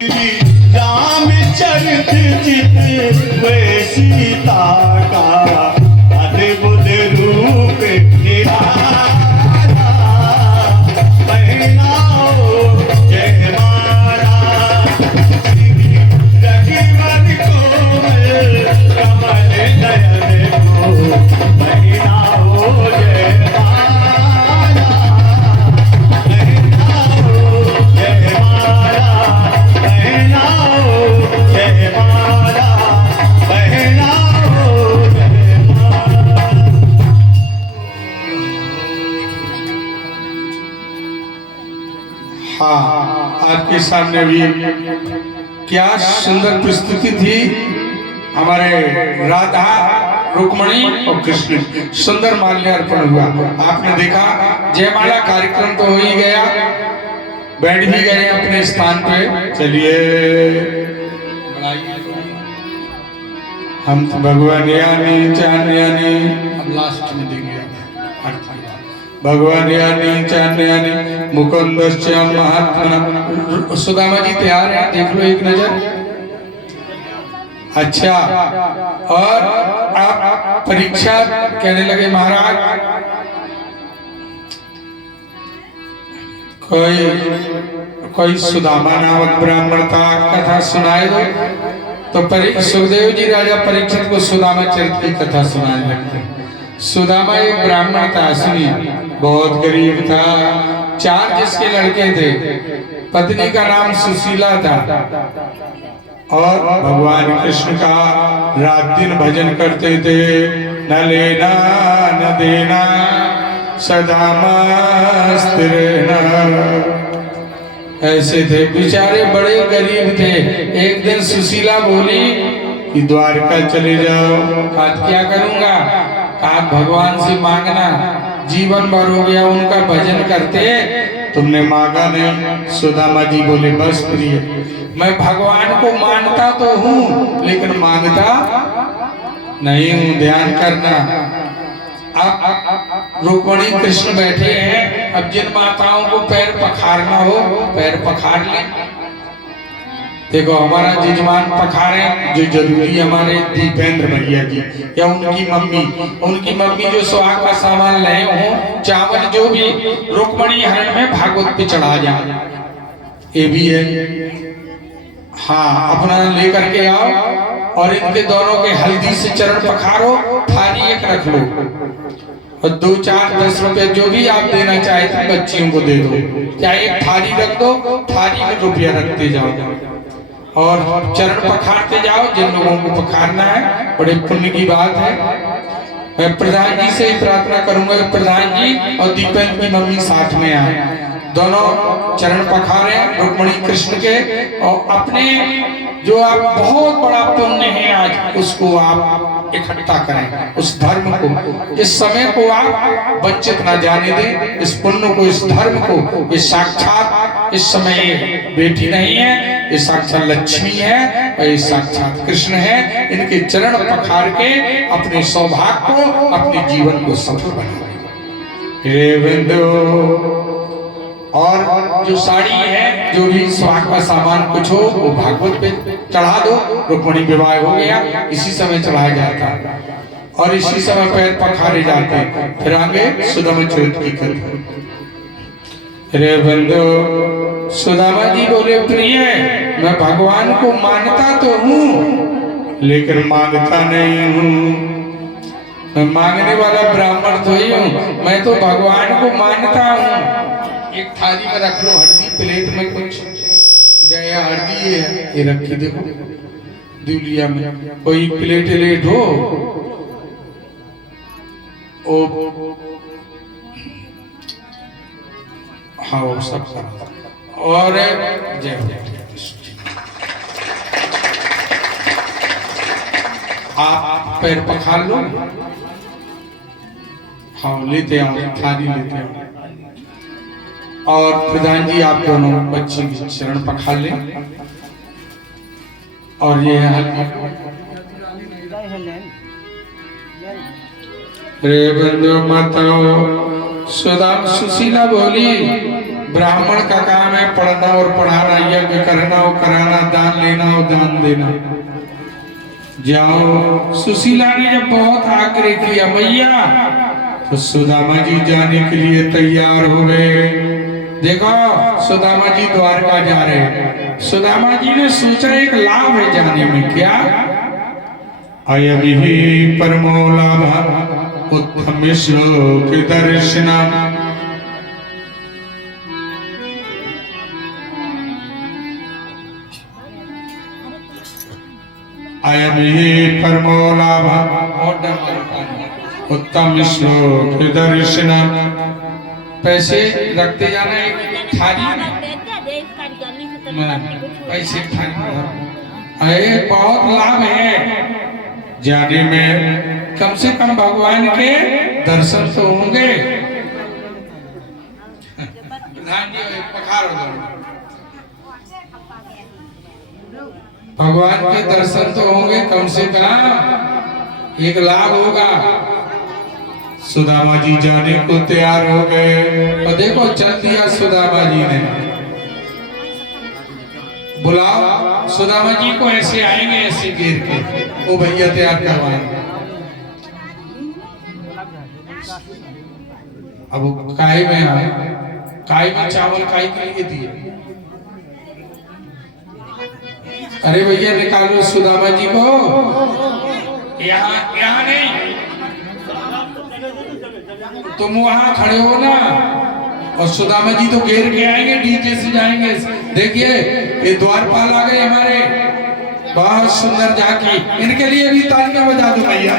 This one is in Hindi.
राम चरित चित वे सीता का अद्भुत रूप निराला पहनाओ जयमाला रघुवर कोमल कमल नयन को पहनाओ जयमाला हाँ, आपके सामने भी क्या सुंदर प्रस्तुति थी हमारे राधा रुक्मणी और कृष्ण। सुंदर माल्यार्पण हुआ। आपने देखा जयमाला कार्यक्रम तो हो ही गया, बैठ भी गए अपने स्थान पे। चलिए हम तो भगवान यानी चांद यानी अब लास्ट में देंगे भगवान यानी चांद यानी मुकुंदश्च महात्मा। सुदामा जी तैयार है, देख लो एक नजर। अच्छा, और आप परीक्षा कहने लगे महाराज कोई सुदामा नामक ब्राह्मण का कथा सुनाए दो। तो सुखदेव जी राजा परीक्षित को सुदामा चरित्र की कथा सुनाने लगते। सुदामा एक ब्राह्मण था, असली बहुत गरीब था। 4 जिसके लड़के थे, पत्नी का नाम सुशीला था और भगवान कृष्ण का रात दिन भजन करते थे। न लेना न देना सदा मस्त रहना। ऐसे थे बेचारे, बड़े गरीब थे। एक दिन सुशीला बोली कि द्वारका चले जाओ। क्या करूंगा? कहा भगवान से मांगना, जीवन भर हो गया उनका भजन करते, तुमने मांगा नहीं। सुदामा जी बोले बस प्रिय, मैं भगवान को मानता तो हूँ लेकिन मांगता नहीं हूँ, ध्यान करना। अब रुक्मणी कृष्ण बैठे हैं, अब जिन माताओं को पैर पखारना हो पैर पखार ले। देखो हमारा जजमान पखारे जो जरूरी, हमारे दीपेंद्र भैया जी या उनकी मम्मी जो सुहाग का सामान लाए हो, चावल जो भी रुक्मणी हरण में भागवत पे चढ़ा जाए, ये भी है। हाँ, अपना लेकर के आओ और इनके दोनों के हल्दी से चरण पखारो, थाली एक रख लो और 2, 4, 10 रुपए जो भी आप देना चाहते हैं बच्चियों को दे दो। क्या एक थाली रख दो, थाली में रुपया रखते जाओ और चरण पखारते जाओ जिन लोगों को पखारना है। बड़े पुण्य की बात है। मैं प्रधान जी से ही प्रार्थना करूंगा कि प्रधान जी और दीपेंद्र की मम्मी साथ में आए, दोनों चरण पखारे रुक्मणी कृष्ण के, और अपने जो आप बहुत बड़ा पुण्य है आज उसको आप इकट्ठा करें, उस धर्म को, इस समय को आप वंचित ना जाने दें, इस पुण्य को, इस धर्म को। ये साक्षात इस समय बेटी नहीं है, ये साक्षात लक्ष्मी है और ये साक्षात कृष्ण है। इनके चरण पखार के अपने सौभाग्य को, अपने जीवन को सफल बनाए। हे बिंदु, और जो साड़ी है, जो भी सुहाग का सामान कुछ हो वो भागवत पे चढ़ा दो। रुक्मणी विवाह हो गया, इसी समय चढ़ाया जाता और इसी समय पैर पखारे जाते। फिर आगे सुदामा चरित्र की कथा। रे बंधु, सुदामा जी बोले प्रिय, मैं भगवान को मानता तो हूँ लेकिन मांगता नहीं हूँ। मैं मांगने वाला ब्राह्मण तो ही हूँ, मैं तो भगवान को मानता हूँ। एक थाली में रख लो हल्दी, प्लेट में कुछ दया हल्दी है, ये रखी देखो दूलिया में। कोई प्लेट लेट हो ओ हाँ सब और जय आप पैर पखार लो। हाँ लेते आओ, थाली लेते आओ। और प्रधान जी आप दोनों बच्चे की शरण पखार लें और ये रे बंधु माताओं। सुशीला बोली ब्राह्मण का काम है पढ़ना और पढ़ाना, यज्ञ करना और कराना, दान लेना और दान देना। जाओ। सुशीला ने जब बहुत आग्रह किया मैया, तो सुदामा जी जाने के लिए तैयार हो गए। देखो सुदामा जी द्वारका जा रहे। सुदामा जी ने सोचा एक लाभ है जाने में, क्या? अयमिहि परमो लाभः उत्तम श्लोक दर्शनम्। अयमिहि परमो लाभः उत्तम श्लोक दर्शनम्। पैसे रखते जाना एक थाली में, पैसे थाली में। अरे बहुत लाभ है जाने में, कम से कम भगवान के दर्शन तो होंगे। भगवान के दर्शन तो होंगे, कम से कम एक लाभ होगा। सुदामा जी जाने को तैयार हो गए और देखो चल दिया सुदामा जी ने। बुलाओ सुदामा जी को, ऐसे आएंगे ऐसे गिर के, वो भैया तैयार करवाएंगे। अब काई में आए, काई में चावल काई के लिए दिए। अरे भैया निकालो सुदामा जी को, यहाँ नहीं, तुम वहां खड़े हो ना, और सुदामा जी तो घेर के आएंगे, डीजे से जाएंगे। देखिए ये द्वारपाल आ गए हमारे, बहुत सुंदर झांकी, इनके लिए भी तालियां बजा दो भैया।